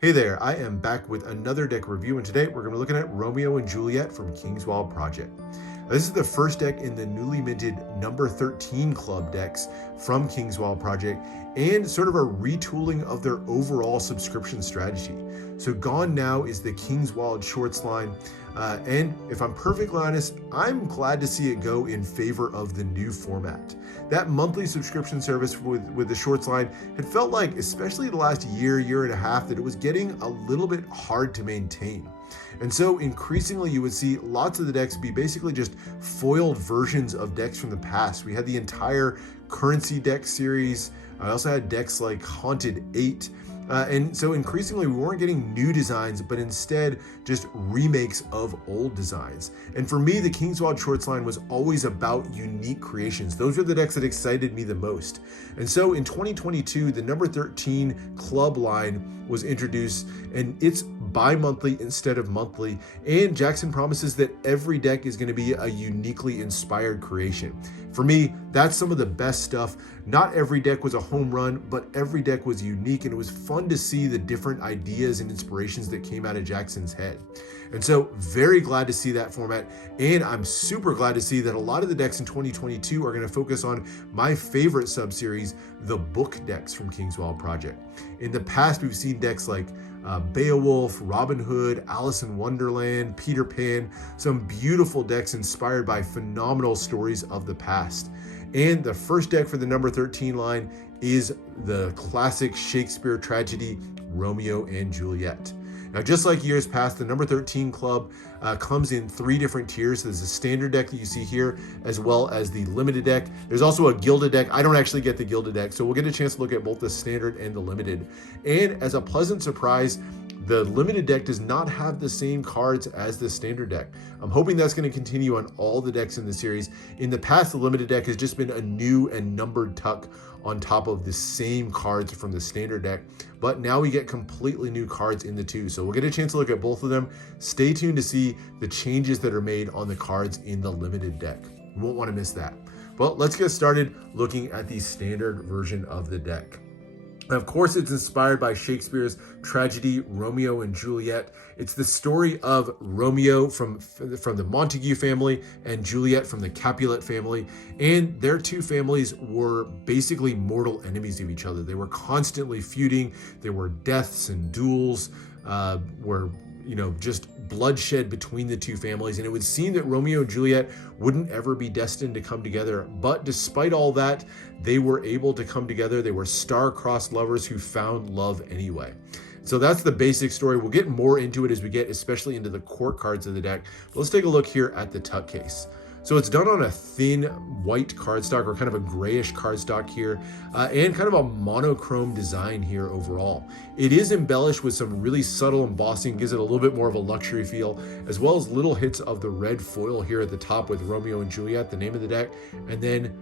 Hey there, I am back with another deck review, and today we're going to be looking at Romeo and Juliet from Kingswild Project. This is the first deck in the newly minted number 13 club decks from Kingswild Project, and sort of a retooling of their overall subscription strategy. So gone now is the Kingswild shorts line, and if I'm perfectly honest, I'm glad to see it go in favor of the new format. That monthly subscription service with the shorts line had felt like, especially the last year and a half, that it was getting a little bit hard to maintain. And so increasingly you would see lots of the decks be basically just foiled versions of decks from the past. We had the entire currency deck series. I also had decks like Haunted 8. And so increasingly we weren't getting new designs, but instead just remakes of old designs. And for me, the Kingswild shorts line was always about unique creations. Those were the decks that excited me the most. And so in 2022, the number 13 club line was introduced, and it's bi-monthly instead of monthly. And Jackson promises that every deck is going to be a uniquely inspired creation. For me, that's some of the best stuff. Not every deck was a home run, but every deck was unique, and it was fun to see the different ideas and inspirations that came out of Jackson's head. And so very glad to see that format, and I'm super glad to see that a lot of the decks in 2022 are going to focus on my favorite sub-series, the book decks from Kingswild Project. In the past, we've seen decks like Beowulf, Robin Hood, Alice in Wonderland, Peter Pan, some beautiful decks inspired by phenomenal stories of the past. And the first deck for the number 13 line is the classic Shakespeare tragedy, Romeo and Juliet. Now, just like years past, the number 13 club comes in 3 different tiers. There's a standard deck that you see here, as well as the limited deck. There's also a gilded deck. I don't actually get the gilded deck, so we'll get a chance to look at both the standard and the limited. And as a pleasant surprise, the limited deck does not have the same cards as the standard deck. I'm hoping that's going to continue on all the decks in the series. In the past, the limited deck has just been a new and numbered tuck on top of the same cards from the standard deck, but now we get completely new cards in the two. So we'll get a chance to look at both of them. Stay tuned to see the changes that are made on the cards in the limited deck. You won't want to miss that. But let's get started looking at the standard version of the deck. Of course, it's inspired by Shakespeare's tragedy, Romeo and Juliet. It's the story of Romeo from the Montague family and Juliet from the Capulet family. And their two families were basically mortal enemies of each other. They were constantly feuding. There were deaths and duels, just bloodshed between the two families. And it would seem that Romeo and Juliet wouldn't ever be destined to come together. But despite all that, they were able to come together. They were star-crossed lovers who found love anyway. So that's the basic story. We'll get more into it as we get especially into the court cards of the deck. But let's take a look here at the tuck case. So it's done on a thin white cardstock, or kind of a grayish cardstock here, and kind of a monochrome design here overall. It is embellished with some really subtle embossing, gives it a little bit more of a luxury feel, as well as little hits of the red foil here at the top with Romeo and Juliet, the name of the deck, and then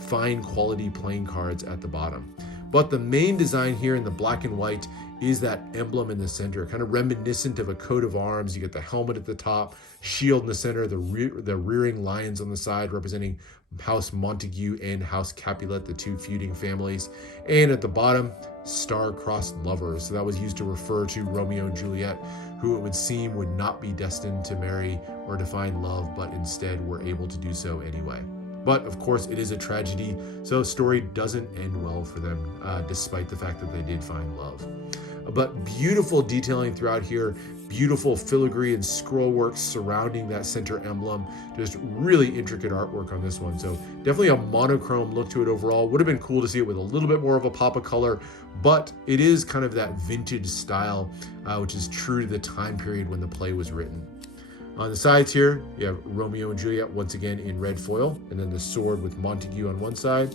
fine quality playing cards at the bottom. But the main design here in the black and white is that emblem in the center, kind of reminiscent of a coat of arms. You get the helmet at the top, shield in the center, the rearing lions on the side representing House Montague and House Capulet, the two feuding families. And at the bottom, star-crossed lovers. So that was used to refer to Romeo and Juliet, who it would seem would not be destined to marry or to find love, but instead were able to do so anyway. But of course, it is a tragedy, so the story doesn't end well for them, despite the fact that they did find love. But beautiful detailing throughout here, beautiful filigree and scroll work surrounding that center emblem. Just really intricate artwork on this one. So definitely a monochrome look to it overall. Would have been cool to see it with a little bit more of a pop of color, but it is kind of that vintage style, which is true to the time period when the play was written. On the sides here, you have Romeo and Juliet once again in red foil, and then the sword with Montague on one side,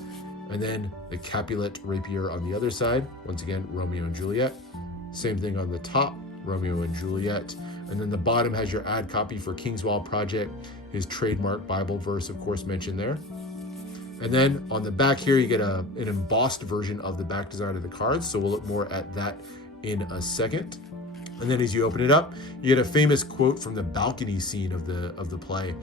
and then the Capulet rapier on the other side. Once again, Romeo and Juliet. Same thing on the top, Romeo and Juliet. And then the bottom has your ad copy for Kingswild Project, his trademark Bible verse, of course, mentioned there. And then on the back here, you get an embossed version of the back design of the cards. So we'll look more at that in a second. And then as you open it up, you get a famous quote from the balcony scene of the play,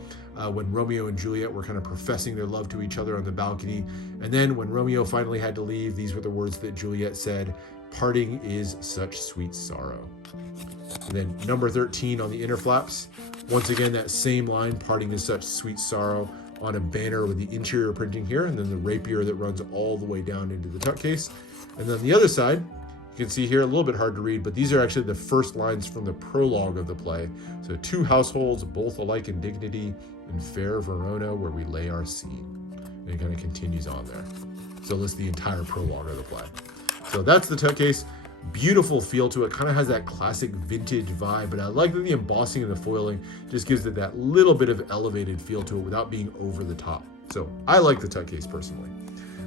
when Romeo and Juliet were kind of professing their love to each other on the balcony. And then when Romeo finally had to leave, these were the words that Juliet said: parting is such sweet sorrow. And then number 13 on the inner flaps. Once again, that same line, parting is such sweet sorrow, on a banner with the interior printing here, and then the rapier that runs all the way down into the tuck case. And then the other side, you can see here, a little bit hard to read, but these are actually the first lines from the prologue of the play. So 2 households, both alike in dignity, in fair Verona, where we lay our scene. And it kind of continues on there. So lists the entire prologue of the play. So that's the tuck case. Beautiful feel to it, kind of has that classic vintage vibe, but I like that the embossing and the foiling just gives it that little bit of elevated feel to it without being over the top. So I like the tuck case personally.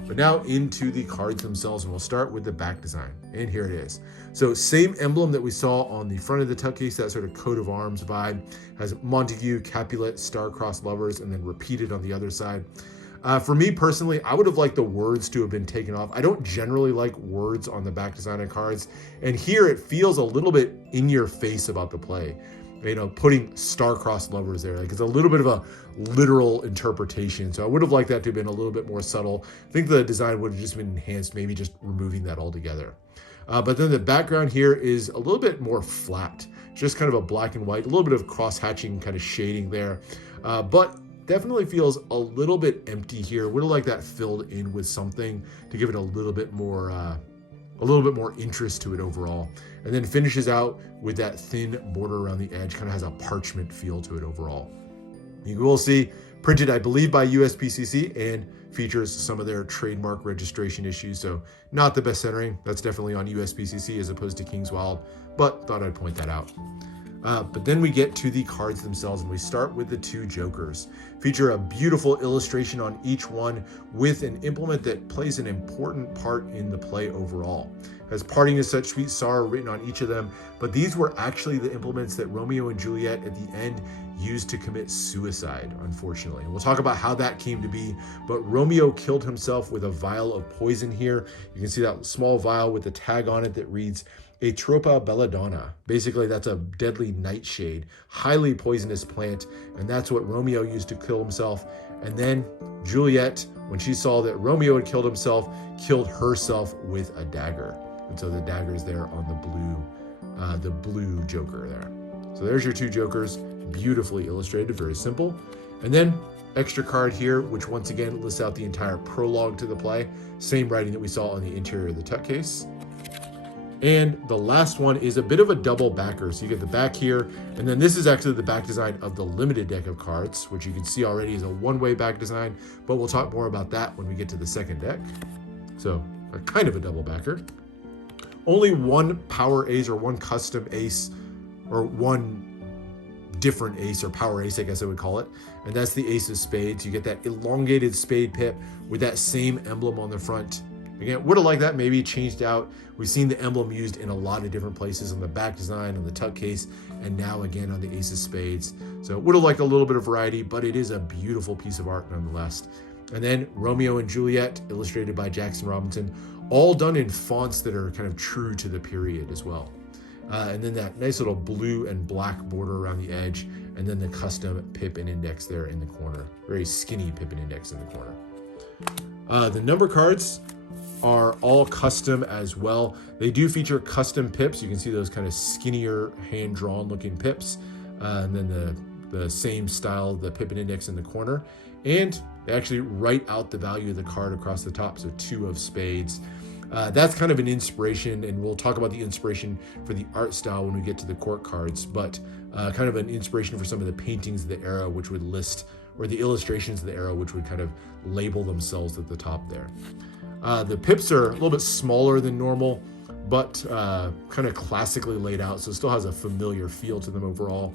But now into the cards themselves, and we'll start with the back design. And here it is. So same emblem that we saw on the front of the tuck case, that sort of coat of arms vibe, has Montague, Capulet, star-crossed lovers, and then repeated on the other side. For me personally, I would have liked the words to have been taken off. I don't generally like words on the back design of cards. And here it feels a little bit in your face about the play. You know, putting star-crossed lovers there. Like it's a little bit of a literal interpretation. So I would have liked that to have been a little bit more subtle. I think the design would have just been enhanced, maybe just removing that altogether. But then the background here is a little bit more flat. Just kind of a black and white, a little bit of cross-hatching kind of shading there. But definitely feels a little bit empty here. Would have liked that filled in with something to give it a little bit more interest to it overall. And then finishes out with that thin border around the edge, kind of has a parchment feel to it overall. You will see printed, I believe, by USPCC and features some of their trademark registration issues. So not the best centering. That's definitely on USPCC as opposed to Kingswild, but thought I'd point that out. But then we get to the cards themselves, and we start with the 2 jokers. Feature a beautiful illustration on each one with an implement that plays an important part in the play overall. As parting is such sweet sorrow written on each of them, but these were actually the implements that Romeo and Juliet at the end used to commit suicide, unfortunately. And we'll talk about how that came to be, but Romeo killed himself with a vial of poison here. You can see that small vial with the tag on it that reads, Atropa belladonna. Basically, that's a deadly nightshade, highly poisonous plant, and that's what Romeo used to kill himself. And then Juliet, when she saw that Romeo had killed himself, killed herself with a dagger. And so the dagger is there on the blue joker there. So there's your 2 jokers, beautifully illustrated, very simple. And then extra card here, which once again lists out the entire prologue to the play. Same writing that we saw on the interior of the tuck case. And the last one is a bit of a double backer. So you get the back here, and then this is actually the back design of the limited deck of cards, which you can see already is a one-way back design, but we'll talk more about that when we get to the second deck. So a kind of a double backer. Only one power ace or one custom ace, or one different ace or power ace, I guess I would call it. And that's the Ace of Spades. You get that elongated spade pip with that same emblem on the front. Again, would have liked that maybe changed out. We've seen the emblem used in a lot of different places on the back design, on the tuck case, and now again on the Ace of Spades. So would have liked a little bit of variety, but it is a beautiful piece of art nonetheless. And then Romeo and Juliet, illustrated by Jackson Robinson, all done in fonts that are kind of true to the period as well. And then that nice little blue and black border around the edge, and then the custom pip and index there in the corner. Very skinny pip and index in the corner. The number cards are all custom as well. They do feature custom pips. You can see those kind of skinnier hand-drawn looking pips. And then the same style, the pip and index in the corner. And they actually write out the value of the card across the top, so 2 of spades. That's kind of an inspiration, and we'll talk about the inspiration for the art style when we get to the court cards, but kind of an inspiration for some of the paintings of the era, which would list, or the illustrations of the era, which would kind of label themselves at the top there. The pips are a little bit smaller than normal, but kind of classically laid out, so it still has a familiar feel to them overall.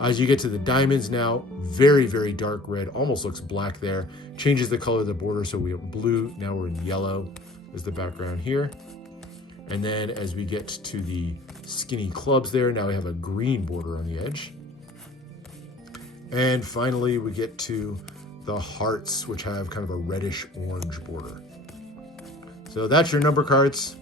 As you get to the diamonds now, very, very dark red, almost looks black there. Changes the color of the border, so we have blue, now we're in yellow is the background here. And then as we get to the skinny clubs there, now we have a green border on the edge. And finally, we get to the hearts, which have kind of a reddish orange border. So that's your number cards.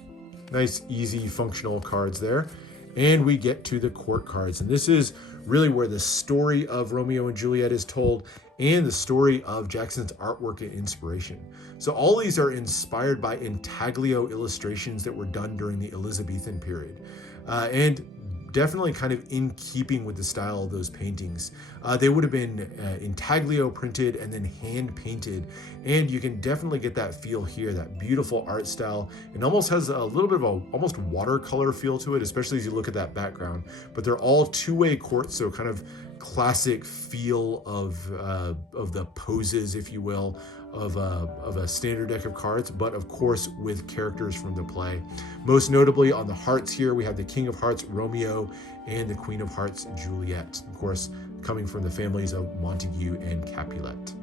Nice, easy, functional cards there. And we get to the court cards. And this is really where the story of Romeo and Juliet is told. and the story of Jackson's artwork and inspiration. So all these are inspired by intaglio illustrations that were done during the Elizabethan period. And definitely kind of in keeping with the style of those paintings. They would have been intaglio printed and then hand painted, and you can definitely get that feel here, that beautiful art style. It almost has a little bit of a almost watercolor feel to it, especially as you look at that background. But they're all two-way courts, so kind of classic feel of the poses, if you will, of a standard deck of cards, but of course with characters from the play. Most notably on the hearts here, we have the King of Hearts, Romeo, and the Queen of Hearts, Juliet, of course, coming from the families of Montague and Capulet.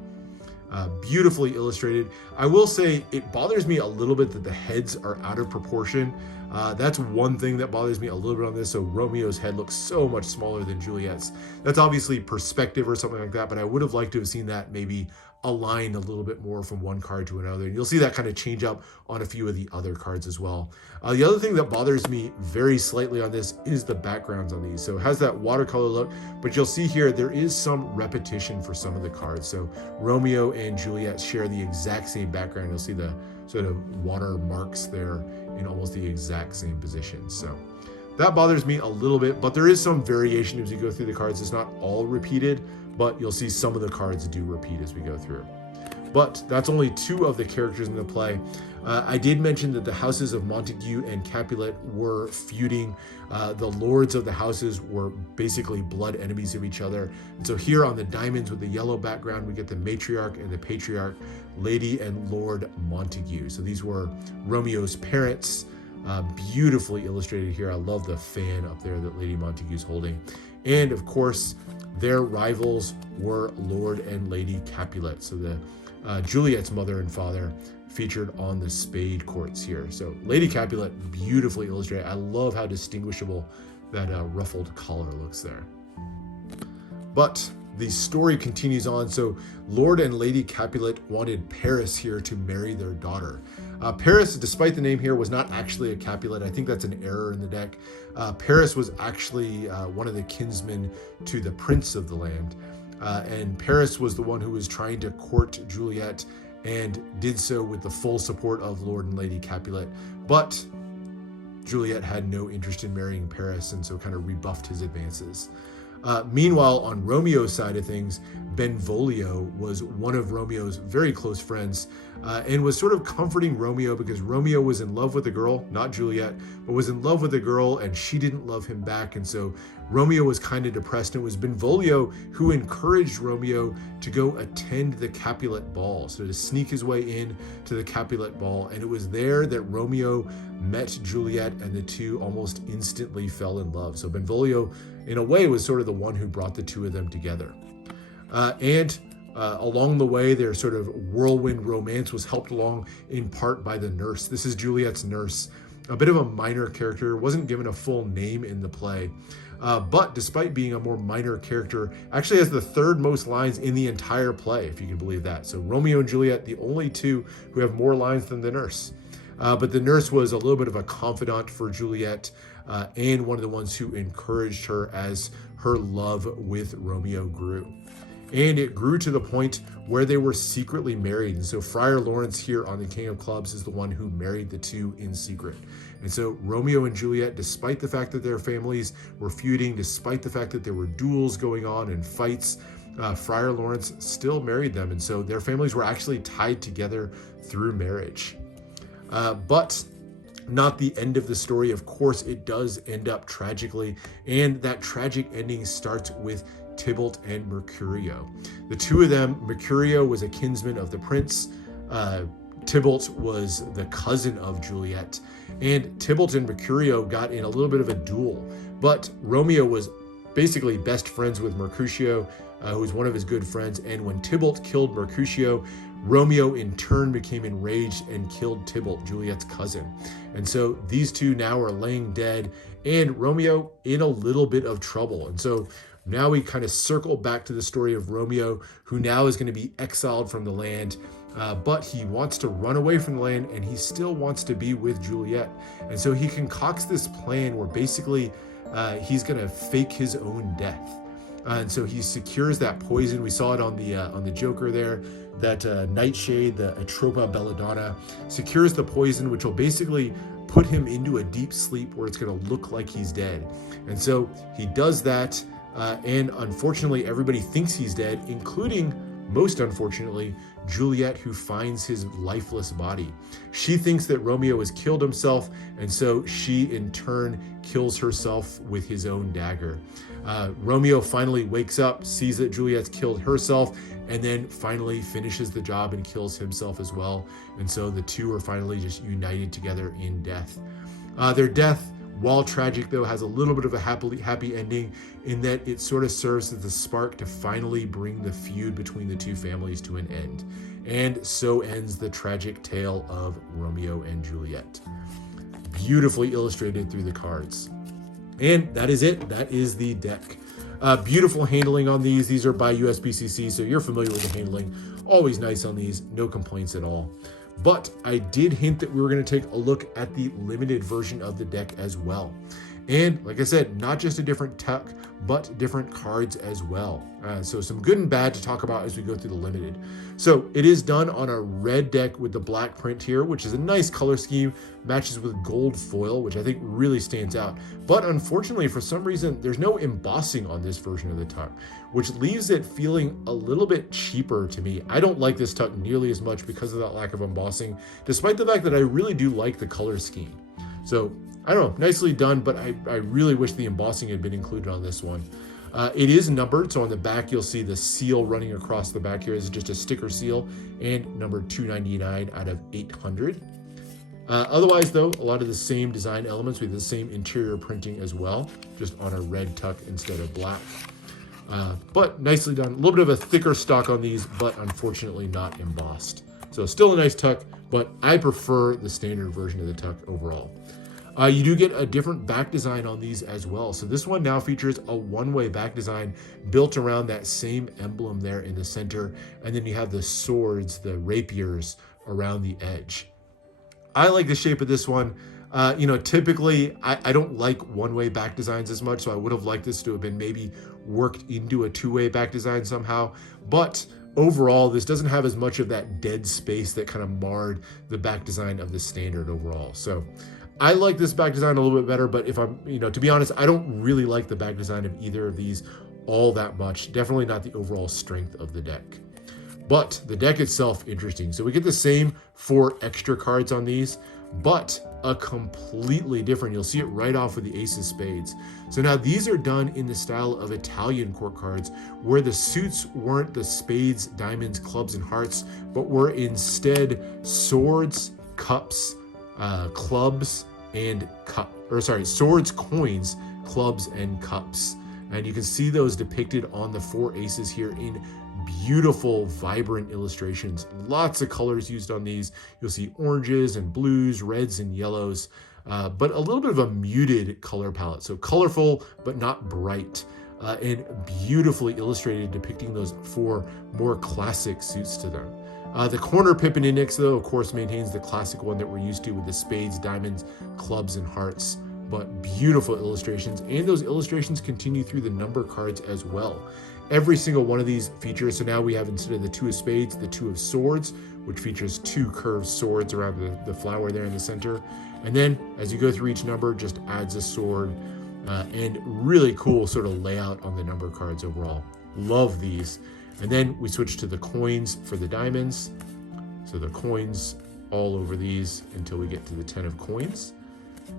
Beautifully illustrated. I will say it bothers me a little bit that the heads are out of proportion. That's one thing that bothers me a little bit on this. So Romeo's head looks so much smaller than Juliet's. That's obviously perspective or something like that, but I would have liked to have seen that maybe aligned a little bit more from one card to another. And you'll see that kind of change up on a few of the other cards as well. The other thing that bothers me very slightly on this is the backgrounds on these. So it has that watercolor look, but you'll see here there is some repetition for some of the cards. So Romeo and Juliet share the exact same background. You'll see the sort of water marks there in almost the exact same position. So that bothers me a little bit, but there is some variation as you go through the cards. It's not all repeated, but you'll see some of the cards do repeat as we go through. But that's only two of the characters in the play. I did mention that the houses of Montague and Capulet were feuding. The lords of the houses were basically blood enemies of each other. And so here on the diamonds with the yellow background, we get the matriarch and the patriarch, Lady and Lord Montague. So these were Romeo's parents, beautifully illustrated here. I love the fan up there that Lady Montague's holding. And of course, their rivals were Lord and Lady Capulet. So the Juliet's mother and father featured on the spade courts here. So Lady Capulet, beautifully illustrated. I love how distinguishable that ruffled collar looks there. But the story continues on. So Lord and Lady Capulet wanted Paris here to marry their daughter. Paris, despite the name here, was not actually a Capulet. I think that's an error in the deck. Paris was actually one of the kinsmen to the prince of the land. And Paris was the one who was trying to court Juliet and did so with the full support of Lord and Lady Capulet. But Juliet had no interest in marrying Paris, and so kind of rebuffed his advances. Meanwhile, on Romeo's side of things, Benvolio was one of Romeo's very close friends and was sort of comforting Romeo because Romeo was in love with a girl, not Juliet, but was in love with a girl and she didn't love him back. And so Romeo was kind of depressed, and it was Benvolio who encouraged Romeo to go attend the Capulet ball, so to sneak his way in to the Capulet ball. And it was there that Romeo met Juliet, and the two almost instantly fell in love. So Benvolio, in a way, was sort of the one who brought the two of them together. Along the way, their sort of whirlwind romance was helped along in part by the nurse. This is Juliet's nurse, a bit of a minor character, wasn't given a full name in the play. But despite being a more minor character, actually has the third most lines in the entire play, if you can believe that. So Romeo and Juliet, the only two who have more lines than the nurse. But the nurse was a little bit of a confidant for Juliet and one of the ones who encouraged her as her love with Romeo grew. And it grew to the point where they were secretly married. And so Friar Lawrence here on the King of Clubs is the one who married the two in secret. And so Romeo and Juliet, despite the fact that their families were feuding, despite the fact that there were duels going on and fights, Friar Lawrence still married them. And so their families were actually tied together through marriage. But not the end of the story. Of course, it does end up tragically. And that tragic ending starts with Tybalt and Mercurio. The two of them, Mercurio was a kinsman of the prince. Tybalt was the cousin of Juliet. And Tybalt and Mercurio got in a little bit of a duel. But Romeo was basically best friends with Mercutio, who was one of his good friends. And when Tybalt killed Mercutio, Romeo in turn became enraged and killed Tybalt, Juliet's cousin. And so these two now are laying dead, and Romeo in a little bit of trouble. And so now we kind of circle back to the story of Romeo, who now is going to be exiled from the land, but he wants to run away from the land, and he still wants to be with Juliet. And so he concocts this plan where basically he's going to fake his own death. And so he secures that poison. We saw it on the Joker there. That nightshade, the Atropa belladonna, secures the poison, which will basically put him into a deep sleep where it's going to look like he's dead. And so he does that, and unfortunately, everybody thinks he's dead, including, most unfortunately, Juliet, who finds his lifeless body. She thinks that Romeo has killed himself, and so she, in turn, kills herself with his own dagger. Romeo finally wakes up, sees that Juliet's killed herself, and then finally finishes the job and kills himself as well. And so the two are finally just united together in death. Their death, while tragic though, has a little bit of a happy ending in that it sort of serves as the spark to finally bring the feud between the two families to an end. And so ends the tragic tale of Romeo and Juliet. Beautifully illustrated through the cards. And that is it. That is the deck. Beautiful handling on these. These are by USPCC, so you're familiar with the handling. Always nice on these. No complaints at all. But I did hint that we were going to take a look at the limited version of the deck as well. And like I said, not just a different tuck, but different cards as well. So some good and bad to talk about as we go through the limited. So it is done on a red deck with the black print here, which is a nice color scheme, matches with gold foil, which I think really stands out. But unfortunately, for some reason, there's no embossing on this version of the tuck, which leaves it feeling a little bit cheaper to me. I don't like this tuck nearly as much because of that lack of embossing, despite the fact that I really do like the color scheme. So I don't know, nicely done, but I really wish the embossing had been included on this one. It is numbered, so on the back you'll see the seal running across the back here. This is just a sticker seal, and number 299 out of 800. Otherwise though, a lot of the same design elements with the same interior printing as well, just on a red tuck instead of black. But nicely done. A little bit of a thicker stock on these, but unfortunately not embossed. So still a nice tuck, but I prefer the standard version of the tuck overall. You do get a different back design on these as well. So this one now features a one-way back design built around that same emblem there in the center. And then you have the swords, the rapiers around the edge. I like the shape of this one. Typically I don't like one-way back designs as much, so I would have liked this to have been maybe worked into a two-way back design somehow. But overall, this doesn't have as much of that dead space that kind of marred the back design of the standard overall. So I like this back design a little bit better, but if I'm, to be honest, I don't really like the back design of either of these all that much. Definitely not the overall strength of the deck. But the deck itself, interesting. So we get the same 4 extra cards on these, but a completely different, you'll see it right off with the Ace of Spades. So now these are done in the style of Italian court cards, where the suits weren't the spades, diamonds, clubs, and hearts, but were instead swords, cups, clubs, and swords, coins, clubs, and cups. And you can see those depicted on the 4 aces here in beautiful, vibrant illustrations. Lots of colors used on these. You'll see oranges and blues, reds and yellows, but a little bit of a muted color palette. So colorful, but not bright, and beautifully illustrated, depicting those 4 more classic suits to them. The corner Pippin Index, though, of course, maintains the classic one that we're used to with the spades, diamonds, clubs, and hearts, but beautiful illustrations. And those illustrations continue through the number cards as well. Every single one of these features, so now we have, instead of the 2 of spades, the 2 of swords, which features 2 curved swords around the flower there in the center. And then as you go through each number, just adds a sword, and really cool sort of layout on the number cards overall. Love these. And then we switch to the coins for the diamonds. So the coins all over these until we get to the 10 of coins.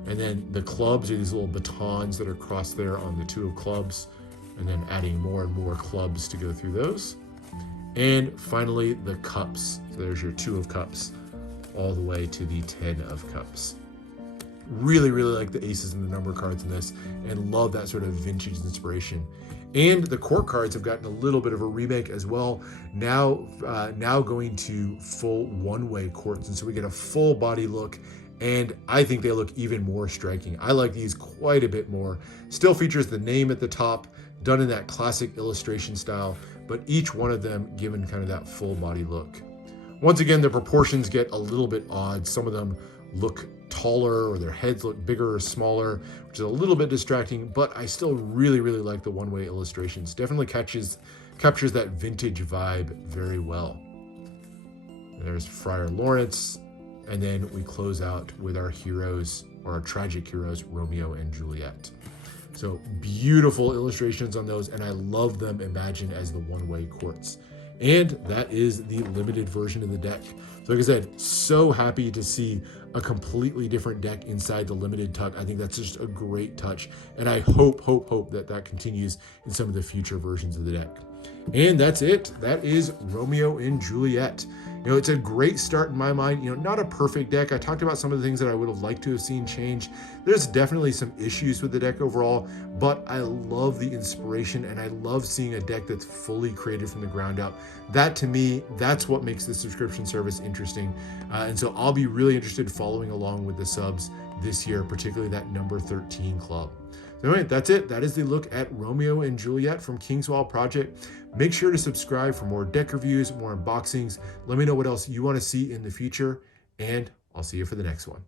And then the clubs are these little batons that are crossed there on the 2 of clubs, and then adding more and more clubs to go through those. And finally, the cups. So there's your 2 of cups all the way to the 10 of cups. Really, really like the aces and the number cards in this, and love that sort of vintage inspiration. And the court cards have gotten a little bit of a remake as well. Now going to full one-way courts. And so we get a full body look, and I think they look even more striking. I like these quite a bit more. Still features the name at the top, done in that classic illustration style, but each one of them given kind of that full body look. Once again, the proportions get a little bit odd. Some of them look taller or their heads look bigger or smaller, which is a little bit distracting, but I still really, really like the one-way illustrations. Definitely captures that vintage vibe very well. There's Friar Lawrence, and then we close out with our heroes, or our tragic heroes, Romeo and Juliet. So beautiful illustrations on those, and I love them imagined as the one-way courts. And that is the limited version of the deck. So like I said, so happy to see a completely different deck inside the limited tuck. I think that's just a great touch, and I hope that continues in some of the future versions of the deck. And that's it. That is Romeo and Juliet. You know, it's a great start in my mind. You know, not a perfect deck. I talked about some of the things that I would have liked to have seen change. There's definitely some issues with the deck overall, but I love the inspiration, and I love seeing a deck that's fully created from the ground up. That, to me, that's what makes the subscription service interesting. And so I'll be really interested following along with the subs this year, particularly that number 13 club. So anyway, that's it. That is the look at Romeo and Juliet from Kingswell Project. Make sure to subscribe for more deck reviews, more unboxings. Let me know what else you want to see in the future, and I'll see you for the next one.